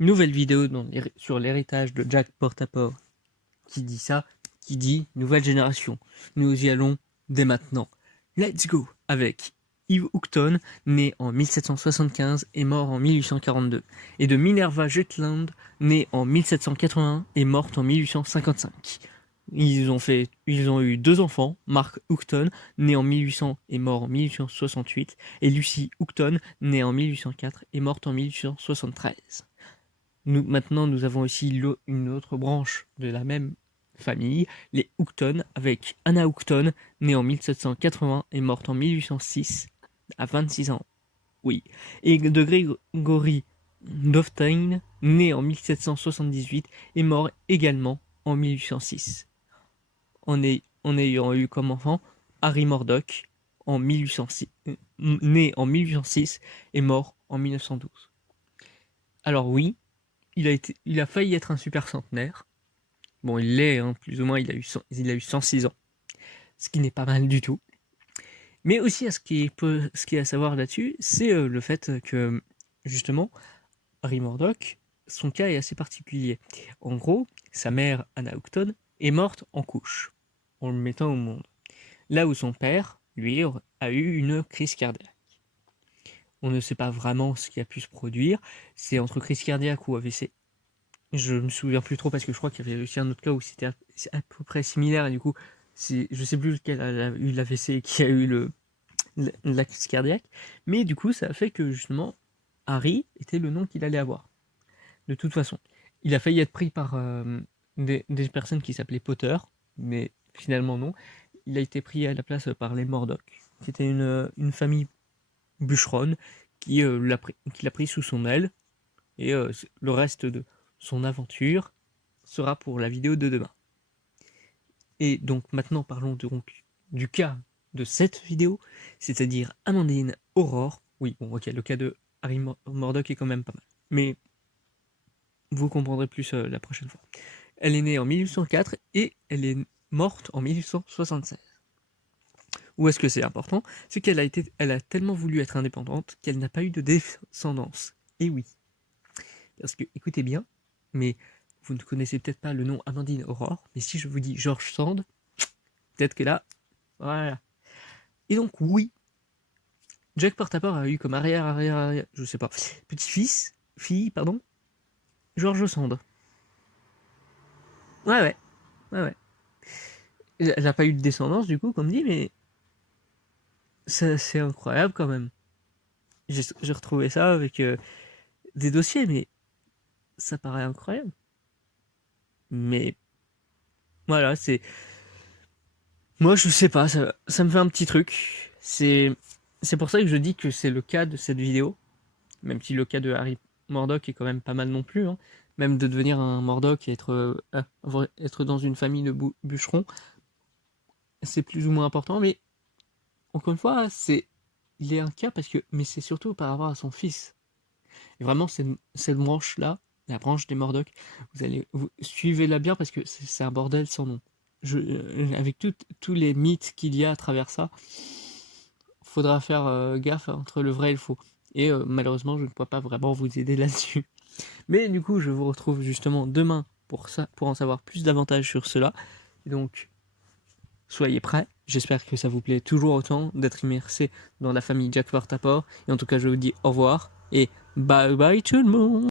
Nouvelle vidéo sur l'héritage de Jack Portaport. Qui dit ça? Qui dit nouvelle génération. Nous y allons dès maintenant. Let's go! Avec Yves Houghton, né en 1775 et mort en 1842, et de Minerva Jutland, née en 1781 et morte en 1855. Ils ont eu deux enfants, Mark Houghton, né en 1800 et mort en 1868, et Lucy Houghton, née en 1804 et morte en 1873. Maintenant, nous avons aussi une autre branche de la même famille, les Houghton, avec Anna Houghton, née en 1780 et morte en 1806, à 26 ans. Oui. Et de Gregory Dofstein, né en 1778 et mort également en 1806. En ayant eu comme enfant Harry Murdoch, né en 1806 et mort en 1912. Alors oui, il a failli être un super centenaire. Bon, il l'est, hein, plus ou moins, il a eu 106 ans. Ce qui n'est pas mal du tout. Mais aussi, ce qui est à savoir là-dessus, c'est le fait que, justement, Harry Murdoch, son cas est assez particulier. En gros, sa mère, Anna Houghton, est morte en couche, en le mettant au monde. Là où son père, lui, a eu une crise cardiaque. On ne sait pas vraiment ce qui a pu se produire. C'est entre crise cardiaque ou AVC. Je me souviens plus trop parce que je crois qu'il y avait aussi un autre cas où c'était à peu près similaire et du coup, je sais plus lequel a eu l'AVC et qui a eu la crise cardiaque. Mais du coup, ça a fait que justement, Harry était le nom qu'il allait avoir. De toute façon, il a failli être pris par des personnes qui s'appelaient Potter, mais finalement non. Il a été pris à la place par les Murdoch. C'était une famille bûcheronne qui l'a pris sous son aile. Et le reste de son aventure sera pour la vidéo de demain. Et donc maintenant parlons donc du cas de cette vidéo, c'est-à-dire Amandine Aurore. Oui, bon ok, le cas de Harry Murdoch est quand même pas mal. Mais vous comprendrez plus la prochaine fois. Elle est née en 1804 et elle est morte en 1876. Où est-ce que c'est important? C'est qu'elle a tellement voulu être indépendante qu'elle n'a pas eu de descendance. Et oui. Parce que, écoutez bien, mais vous ne connaissez peut-être pas le nom Amandine Aurore, mais si je vous dis George Sand, peut-être que là, voilà. Et donc, oui, Jack Portaport a eu comme arrière, je sais pas, fille, George Sand. Ouais. Elle n'a pas eu de descendance, du coup, comme dit, mais c'est incroyable quand même. J'ai retrouvé ça avec des dossiers, mais ça paraît incroyable. Mais voilà, moi, je sais pas, ça me fait un petit truc. C'est pour ça que je dis que c'est le cas de cette vidéo, même si le cas de Harry Murdoch est quand même pas mal non plus. Hein. Même de devenir un Murdoch et être dans une famille de bûcherons, c'est plus ou moins important. Mais encore une fois, il est un cas mais c'est surtout par rapport à son fils. Et vraiment, cette branche-là, la branche des Murdoch, vous suivez-la bien parce que c'est un bordel sans nom. Avec tous les mythes qu'il y a à travers ça, faudra faire gaffe entre le vrai et le faux. Et malheureusement, je ne pourrais pas vraiment vous aider là-dessus. Mais du coup, je vous retrouve justement demain pour en savoir plus davantage sur cela. Et donc, soyez prêts. J'espère que ça vous plaît toujours autant d'être immersé dans la famille Jack Portaport. Et en tout cas, je vous dis au revoir et bye bye tout le monde.